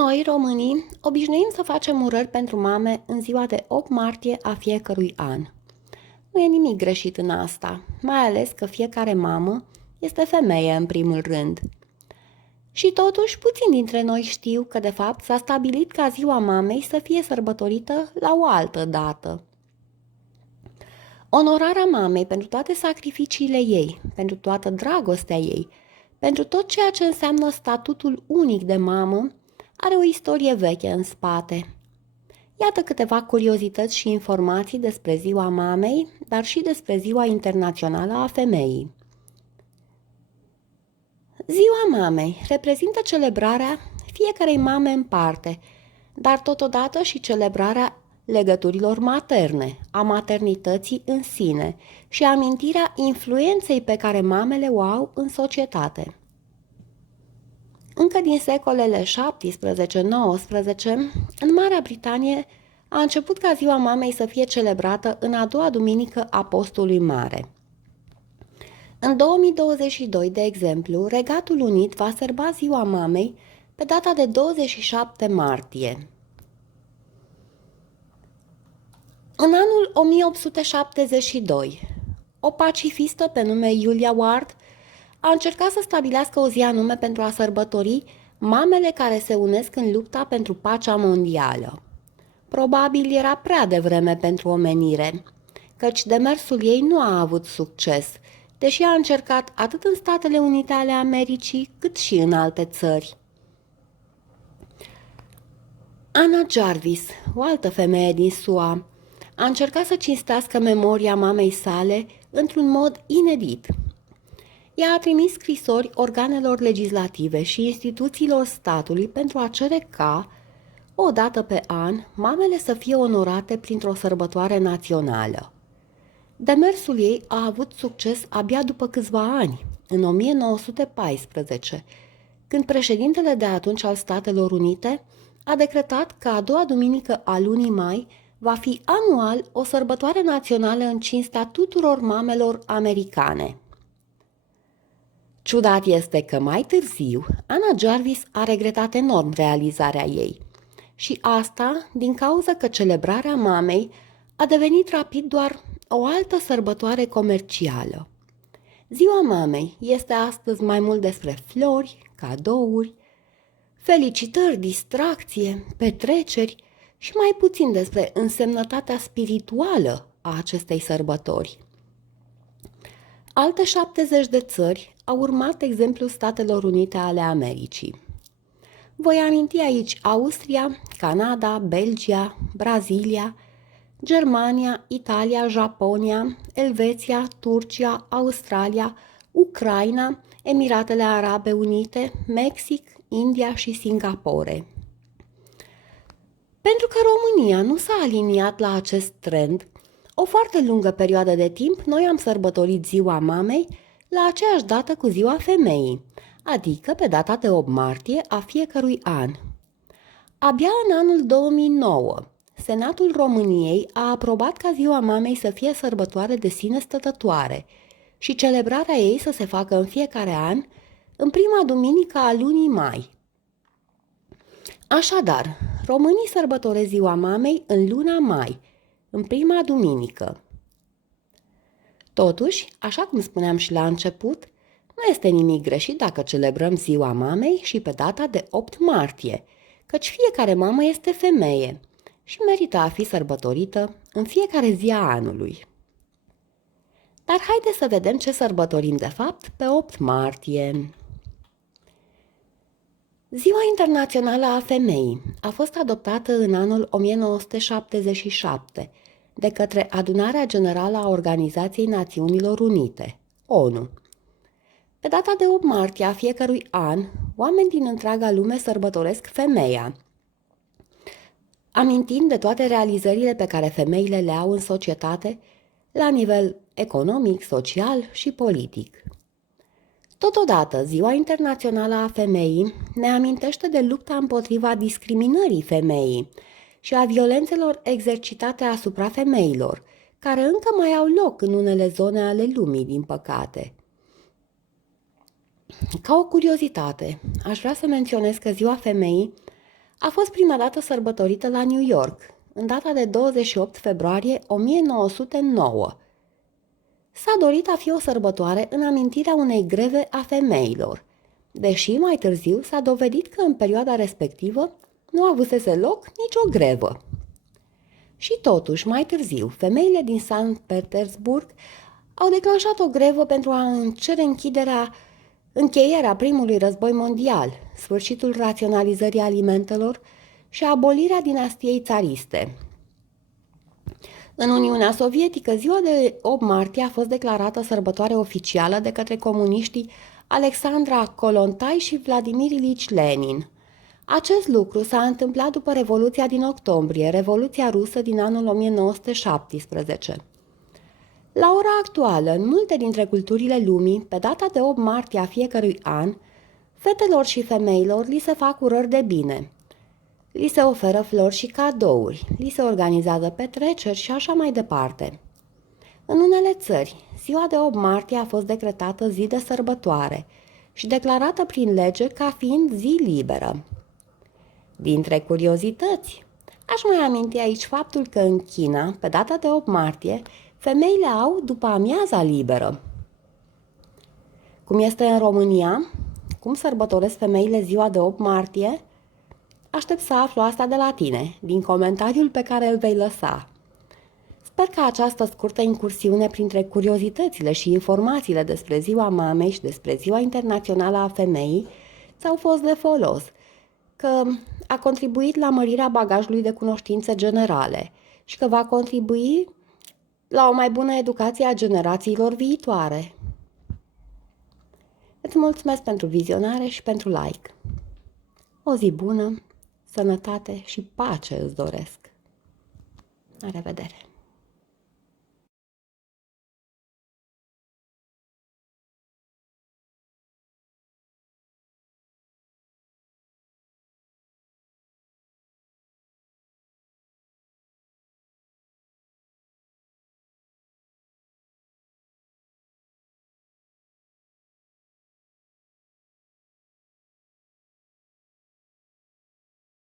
Noi, românii, obișnuim să facem urări pentru mame în ziua de 8 martie a fiecărui an. Nu e nimic greșit în asta, mai ales că fiecare mamă este femeie în primul rând. Și totuși, puțini dintre noi știu că de fapt s-a stabilit ca ziua mamei să fie sărbătorită la o altă dată. Onorarea mamei pentru toate sacrificiile ei, pentru toată dragostea ei, pentru tot ceea ce înseamnă statutul unic de mamă, are o istorie veche în spate. Iată câteva curiozități și informații despre ziua mamei, dar și despre ziua internațională a femeii. Ziua mamei reprezintă celebrarea fiecarei mame în parte, dar totodată și celebrarea legăturilor materne, a maternității în sine și amintirea influenței pe care mamele o au în societate. Încă din secolele 17-19, în Marea Britanie a început ca ziua mamei să fie celebrată în a doua duminică a postului mare. În 2022, de exemplu, Regatul Unit va sărba ziua mamei pe data de 27 martie. În anul 1872, o pacifistă pe nume Julia Ward a încercat să stabilească o zi anume pentru a sărbători mamele care se unesc în lupta pentru pacea mondială. Probabil era prea devreme pentru omenire, căci demersul ei nu a avut succes, deși a încercat atât în Statele Unite ale Americii, cât și în alte țări. Anna Jarvis, o altă femeie din SUA, a încercat să cinstească memoria mamei sale într-un mod inedit. Ea a trimis scrisori organelor legislative și instituțiilor statului pentru a cere ca, o dată pe an, mamele să fie onorate printr-o sărbătoare națională. Demersul ei a avut succes abia după câțiva ani, în 1914, când președintele de atunci al Statelor Unite a decretat că a doua duminică a lunii mai va fi anual o sărbătoare națională în cinstea tuturor mamelor americane. Ciudat este că mai târziu, Anna Jarvis a regretat enorm realizarea ei. Și asta din cauza că celebrarea mamei a devenit rapid doar o altă sărbătoare comercială. Ziua mamei este astăzi mai mult despre flori, cadouri, felicitări, distracție, petreceri și mai puțin despre însemnătatea spirituală a acestei sărbători. Alte 70 de țări au urmat exemplul Statelor Unite ale Americii. Voi aminti aici Austria, Canada, Belgia, Brazilia, Germania, Italia, Japonia, Elveția, Turcia, Australia, Ucraina, Emiratele Arabe Unite, Mexic, India și Singapore. Pentru că România nu s-a aliniat la acest trend, o foarte lungă perioadă de timp noi am sărbătorit ziua mamei la aceeași dată cu ziua femeii, adică pe data de 8 martie a fiecărui an. Abia în anul 2009, Senatul României a aprobat ca ziua mamei să fie sărbătoare de sine stătătoare și celebrarea ei să se facă în fiecare an, în prima duminică a lunii mai. Așadar, românii sărbătoresc ziua mamei în luna mai, în prima duminică. Totuși, așa cum spuneam și la început, nu este nimic greșit dacă celebrăm ziua mamei și pe data de 8 martie, căci fiecare mamă este femeie și merită a fi sărbătorită în fiecare zi a anului. Dar haideți să vedem ce sărbătorim de fapt pe 8 martie. Ziua Internațională a Femeii a fost adoptată în anul 1977 de către Adunarea Generală a Organizației Națiunilor Unite, ONU. Pe data de 8 martie a fiecărui an, oameni din întreaga lume sărbătoresc femeia, amintind de toate realizările pe care femeile le au în societate, la nivel economic, social și politic. Totodată, Ziua Internațională a Femeii ne amintește de lupta împotriva discriminării femeii și a violențelor exercitate asupra femeilor, care încă mai au loc în unele zone ale lumii, din păcate. Ca o curiozitate, aș vrea să menționez că Ziua Femeii a fost prima dată sărbătorită la New York, în data de 28 februarie 1909. S-a dorit a fi o sărbătoare în amintirea unei greve a femeilor, deși mai târziu s-a dovedit că în perioada respectivă nu avusese loc nicio grevă. Și totuși, mai târziu, femeile din Sankt Petersburg au declanșat o grevă pentru a cere încheierea primului război mondial, sfârșitul raționalizării alimentelor și abolirea dinastiei țariste. În Uniunea Sovietică, ziua de 8 martie a fost declarată sărbătoare oficială de către comuniștii Alexandra Kolontai și Vladimir Ilici Lenin. Acest lucru s-a întâmplat după Revoluția din octombrie, Revoluția rusă din anul 1917. La ora actuală, în multe dintre culturile lumii, pe data de 8 martie a fiecărui an, fetelor și femeilor li se fac urări de bine. Li se oferă flori și cadouri, li se organizează petreceri și așa mai departe. În unele țări, ziua de 8 martie a fost decretată zi de sărbătoare și declarată prin lege ca fiind zi liberă. Dintre curiozități, aș mai aminti aici faptul că în China, pe data de 8 martie, femeile au după amiaza liberă. Cum este în România? Cum sărbătoresc femeile ziua de 8 martie? Aștept să aflu asta de la tine, din comentariul pe care îl vei lăsa. Sper că această scurtă incursiune printre curiozitățile și informațiile despre Ziua Mamei și despre Ziua Internațională a Femeii ți-au fost de folos, că a contribuit la mărirea bagajului de cunoștințe generale și că va contribui la o mai bună educație a generațiilor viitoare. Îți mulțumesc pentru vizionare și pentru like. O zi bună, sănătate și pace îți doresc. La revedere!